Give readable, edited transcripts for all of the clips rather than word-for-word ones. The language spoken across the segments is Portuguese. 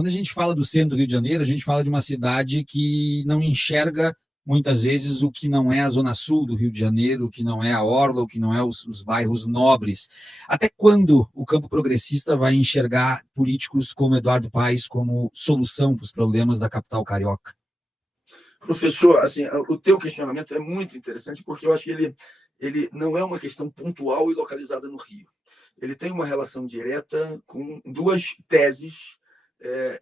quando a gente fala do centro do Rio de Janeiro, a gente fala de uma cidade que não enxerga muitas vezes o que não é a zona sul do Rio de Janeiro, o que não é a orla, o que não é os bairros nobres. Até quando o campo progressista vai enxergar políticos como Eduardo Paes como solução para os problemas da capital carioca? Professor, assim, o teu questionamento é muito interessante, porque eu acho que ele não é uma questão pontual e localizada no Rio. Ele tem uma relação direta com duas teses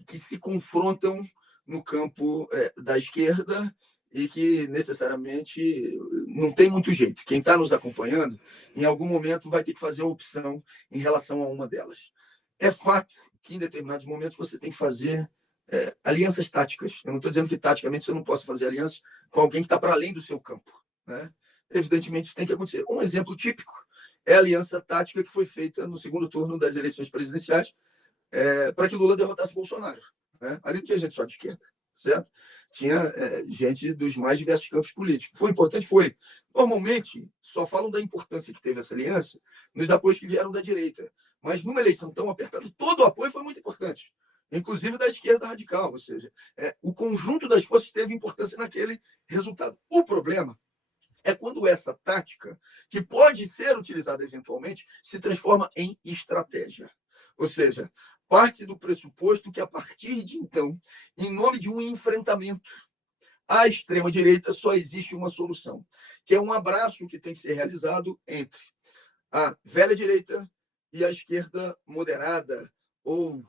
que se confrontam no campo da esquerda e que necessariamente não tem muito jeito. Quem está nos acompanhando, em algum momento, vai ter que fazer a opção em relação a uma delas. É fato que, em determinados momentos, você tem que fazer alianças táticas. Eu não estou dizendo que, taticamente, você não possa fazer alianças com alguém que está para além do seu campo, né? Evidentemente, isso tem que acontecer. Um exemplo típico é a aliança tática que foi feita no segundo turno das eleições presidenciais para que Lula derrotasse Bolsonaro, né? Ali não tinha gente só de esquerda, certo? Tinha gente dos mais diversos campos políticos. Foi importante? Foi. Normalmente, só falam da importância que teve essa aliança nos apoios que vieram da direita. Mas numa eleição tão apertada, todo o apoio foi muito importante, inclusive da esquerda radical. Ou seja, o conjunto das forças teve importância naquele resultado. O problema é quando essa tática, que pode ser utilizada eventualmente, se transforma em estratégia. Ou seja, parte do pressuposto que, a partir de então, em nome de um enfrentamento à extrema-direita, só existe uma solução, que é um abraço que tem que ser realizado entre a velha direita e a esquerda moderada, ou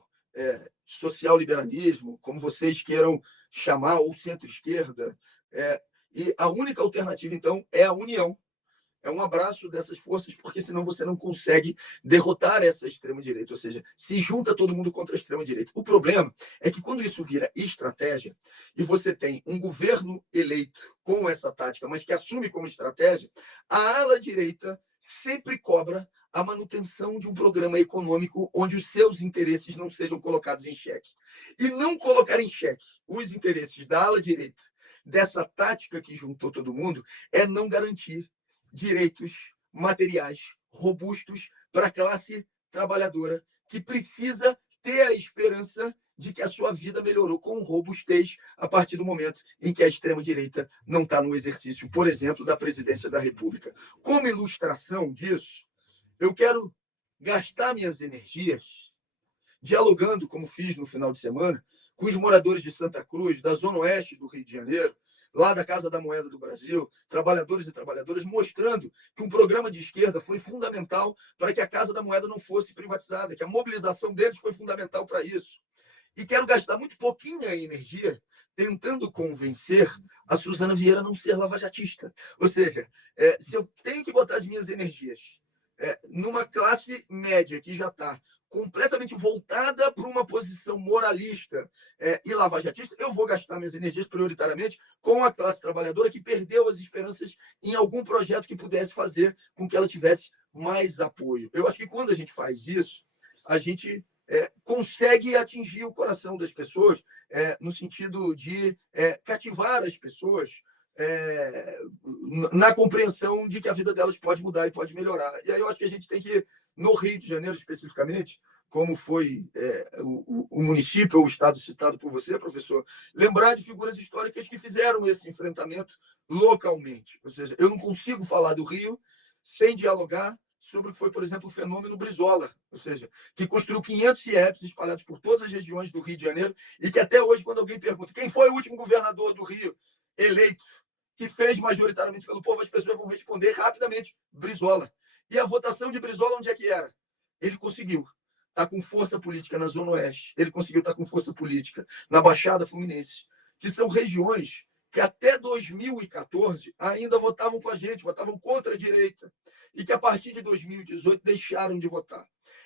social-liberalismo, como vocês queiram chamar, ou centro-esquerda. E a única alternativa, então, é a união. É um abraço dessas forças, porque senão você não consegue derrotar essa extrema-direita. Ou seja, se junta todo mundo contra a extrema-direita. O problema é que, quando isso vira estratégia, e você tem um governo eleito com essa tática, mas que assume como estratégia, a ala direita sempre cobra a manutenção de um programa econômico onde os seus interesses não sejam colocados em xeque. E não colocar em xeque os interesses da ala direita dessa tática que juntou todo mundo é não garantir direitos materiais robustos para a classe trabalhadora, que precisa ter a esperança de que a sua vida melhorou com robustez a partir do momento em que a extrema-direita não está no exercício, por exemplo, da presidência da República. Como ilustração disso, eu quero gastar minhas energias dialogando, como fiz no final de semana, com os moradores de Santa Cruz, da Zona Oeste do Rio de Janeiro, lá da Casa da Moeda do Brasil, trabalhadores e trabalhadoras, mostrando que um programa de esquerda foi fundamental para que a Casa da Moeda não fosse privatizada, que a mobilização deles foi fundamental para isso. E quero gastar muito pouquinha energia tentando convencer a Suzana Vieira a não ser lavajatista. Ou seja, se eu tenho que botar as minhas energias numa classe média que já está completamente voltada para uma posição moralista e lavajatista, eu vou gastar minhas energias prioritariamente com a classe trabalhadora que perdeu as esperanças em algum projeto que pudesse fazer com que ela tivesse mais apoio. Eu acho que, quando a gente faz isso, a gente consegue atingir o coração das pessoas no sentido de cativar as pessoas na compreensão de que a vida delas pode mudar e pode melhorar. E aí eu acho que a gente tem que, no Rio de Janeiro especificamente, como foi o município ou o estado citado por você, professor, lembrar de figuras históricas que fizeram esse enfrentamento localmente. Ou seja, eu não consigo falar do Rio sem dialogar sobre o que foi, por exemplo, o fenômeno Brizola, ou seja, que construiu 500 CIEPs espalhados por todas as regiões do Rio de Janeiro, e que até hoje, quando alguém pergunta quem foi o último governador do Rio eleito, que fez majoritariamente pelo povo, as pessoas vão responder rapidamente: Brizola. E a votação de Brizola, onde é que era? Ele conseguiu estar com força política na Zona Oeste, ele conseguiu estar com força política na Baixada Fluminense, que são regiões que até 2014 ainda votavam com a gente, votavam contra a direita, e que, a partir de 2018, deixaram de votar.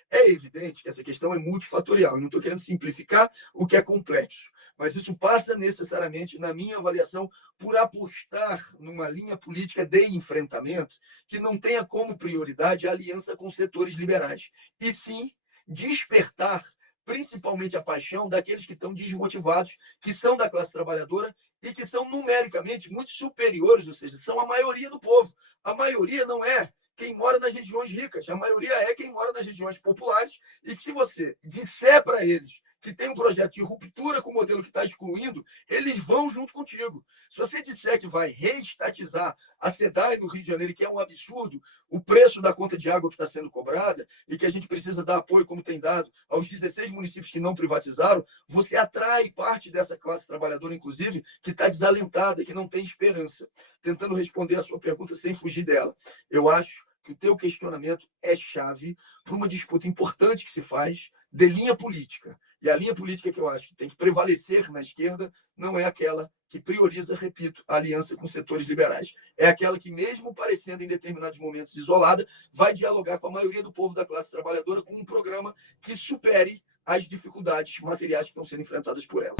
É evidente que essa questão é multifatorial. Eu não estou querendo simplificar o que é complexo, mas isso passa necessariamente, na minha avaliação, por apostar numa linha política de enfrentamento que não tenha como prioridade a aliança com setores liberais, e sim despertar principalmente a paixão daqueles que estão desmotivados, que são da classe trabalhadora e que são numericamente muito superiores, ou seja, são a maioria do povo. A maioria não é quem mora nas regiões ricas, a maioria é quem mora nas regiões populares, e que, se você disser para eles que tem um projeto de ruptura com o modelo que está excluindo, eles vão junto contigo. Se você disser que vai reestatizar a SEDAI no Rio de Janeiro, que é um absurdo, o preço da conta de água que está sendo cobrada e que a gente precisa dar apoio, como tem dado, aos 16 municípios que não privatizaram, você atrai parte dessa classe trabalhadora, inclusive, que está desalentada, que não tem esperança. Tentando responder a sua pergunta sem fugir dela. Eu acho que o teu questionamento é chave para uma disputa importante que se faz de linha política. E a linha política que eu acho que tem que prevalecer na esquerda não é aquela que prioriza, repito, a aliança com setores liberais. É aquela que, mesmo parecendo em determinados momentos isolada, vai dialogar com a maioria do povo da classe trabalhadora com um programa que supere as dificuldades materiais que estão sendo enfrentadas por ela.